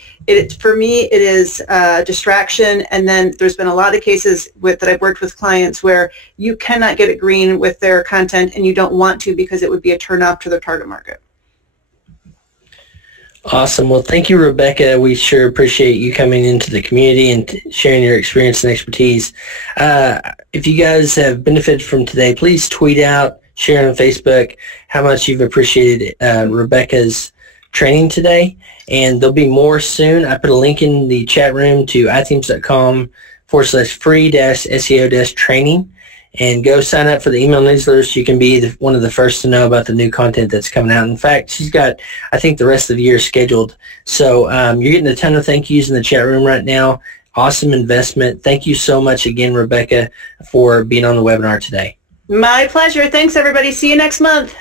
for me, it is a distraction. And then there's been a lot of cases that I've worked with clients where you cannot get it green with their content, and you don't want to, because it would be a turn off to their target market. Awesome. Well, thank you, Rebecca. We sure appreciate you coming into the community and sharing your experience and expertise. If you guys have benefited from today, please tweet out, share on Facebook how much you've appreciated Rebecca's training today. And there'll be more soon. I put a link in the chat room to iThemes.com/free-SEO-training. And go sign up for the email newsletter so you can be one of the first to know about the new content that's coming out. In fact, she's got, I think, the rest of the year scheduled. So you're getting a ton of thank yous in the chat room right now. Awesome investment. Thank you so much again, Rebecca, for being on the webinar today. My pleasure. Thanks, everybody. See you next month.